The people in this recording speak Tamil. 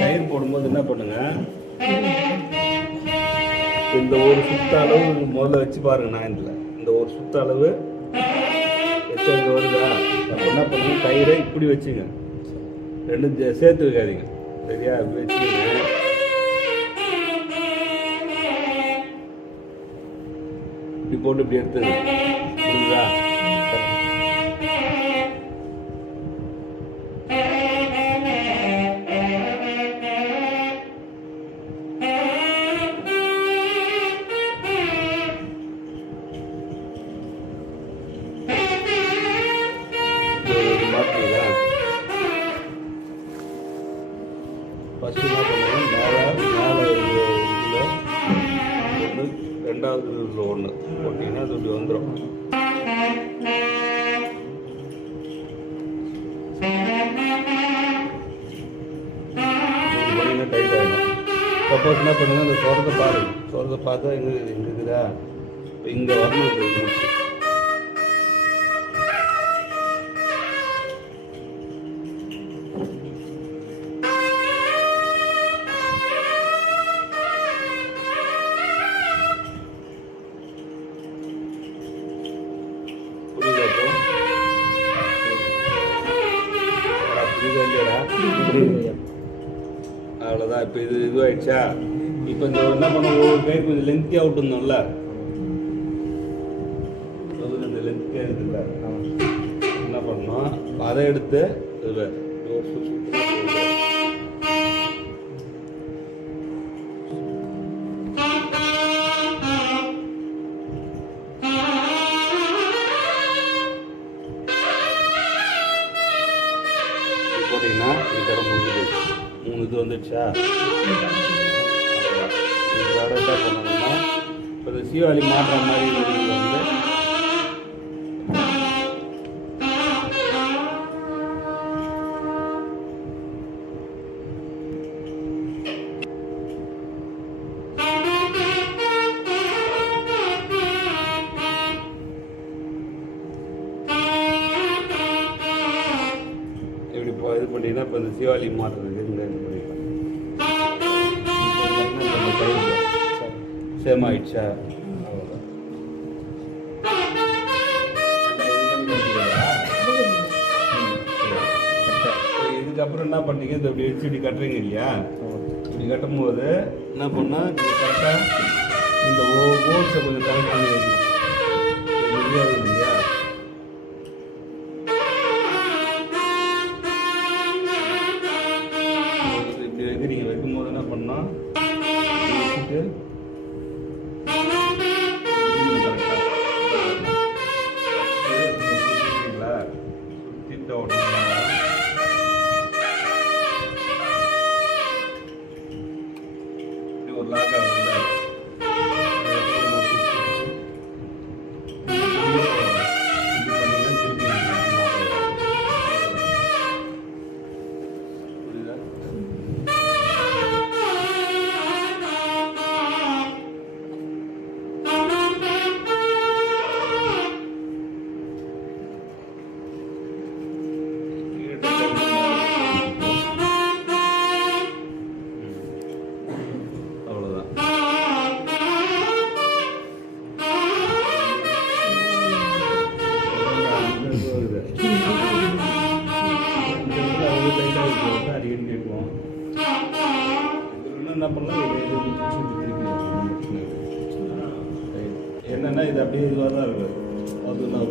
கயிறு போடும்போது என்ன பண்ணுங்க, இந்த ஒரு சுத்த அளவு முதல்ல வச்சு பாருங்க. நான் இந்த ஒரு சுத்த அளவு வச்சு இங்கே வருதா, அப்போ என்ன பண்ணுங்க, கயிறை இப்படி வச்சுங்க, ரெண்டும் சேர்த்து வைக்காதீங்க. சரியா? இப்படி வச்சுக்கோங்க. இப்படி போட்டு இப்படி எடுத்துங்க. புரியுதா? மாற்றீங்களா? ஃபஸ்ட்டு என்ன பண்ணுவோம், மேலே இதில் ஒன்று, ரெண்டாவது இதில் ஒன்று போட்டிங்கன்னா அது இப்படி வந்துடும். பண்ணிங்கன்னா டைட் ஆகிடும். சப்போஸ் என்ன பண்ணுங்க, அந்த சொரத்தை பாருங்க, சொரத்தை பார்த்தா எங்கே இருக்குதா, இப்போ இங்கே வரணும். முடிச்சு அவ்வளோதான். இப்போ இதுவாகிடுச்சா? இப்போ இந்த என்ன பண்ண, ஒவ்வொரு கை கொஞ்சம் லென்த்தியாக விட்டுருந்தோம்ல, இந்த லென்த்தியாக இருக்குல்ல, என்ன பண்ணோம், அதை எடுத்து இதில் போட்டிங்கன்னா இதோட முடிஞ்சு 3 இது வந்துடுச்சா? இதோட என்ன பண்ணணும்னா, இப்போ இந்த சீவாளி மாட்டுற மாதிரி வந்து இது பண்ணிங்கன்னா இப்போ இந்த சீவாளி மாட்டுறதுக்கு இந்த இது பண்ணிக்கலாம். சேம் ஆயிடுச்சா? அவ்வளோதான். இதுக்கப்புறம் என்ன பண்ணீங்க, இந்த இப்படி வச்சு இப்படி கட்டுறீங்க இல்லையா? இப்படி கட்டும்போது என்ன பண்ணால் கரெக்டாக இந்த ஹோல்ஸை கொஞ்சம் கரெக்ட் பண்ணி வைக்கணும். இல்லையா? நீங்கள் வைக்கும்போது என்ன பண்ணால் வச்சுட்டு சுற்றிட்டு ஓட்டணும். இப்படி ஒரு லாக் ஆகுதுல்ல, அடிக்கடி கேட்குவோம். என்ன பண்ணலாம், என்னன்னா இது அப்படியே இதுவாக தான் இருக்குது. அதுதான்